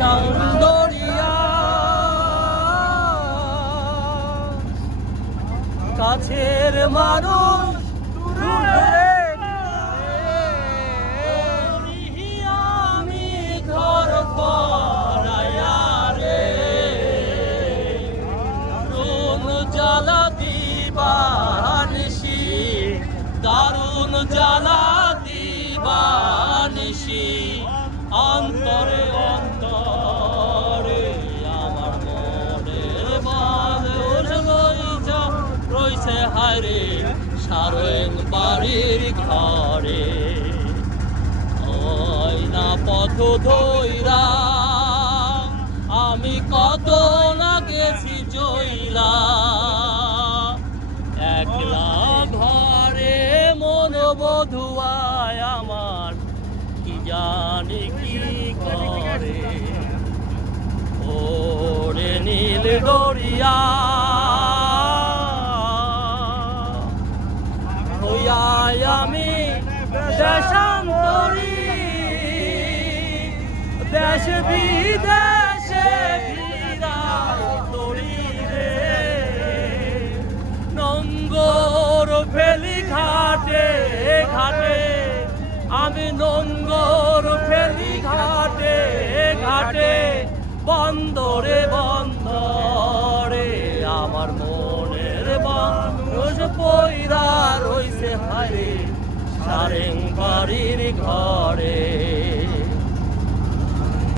ওরে সান্দরিয়া কাছের মানুষ দারুণ জ্বালা দিবানিসি অন্তরে অন্তরে আমার মনের মানুষ রইছে হায়রে সারেন বাড়ির ঘরে। না পথ ধইরা আমি কত না গেছি জইলা একলা ঘরে মন বধুয়ায় আমার, কি জানি কি করে? ওরে নীল দরিয়া দেশান্তরী। দেশ বিদেশে নঙ্গর ফেলি ঘাটে ঘাটে। আমি নঙ্গর ফেলি ঘাটে ঘাটে। বন্দরে বন্দরে আমার মনের মানুষ পয়রা রইছে হারে সারেং বাড়ির ঘর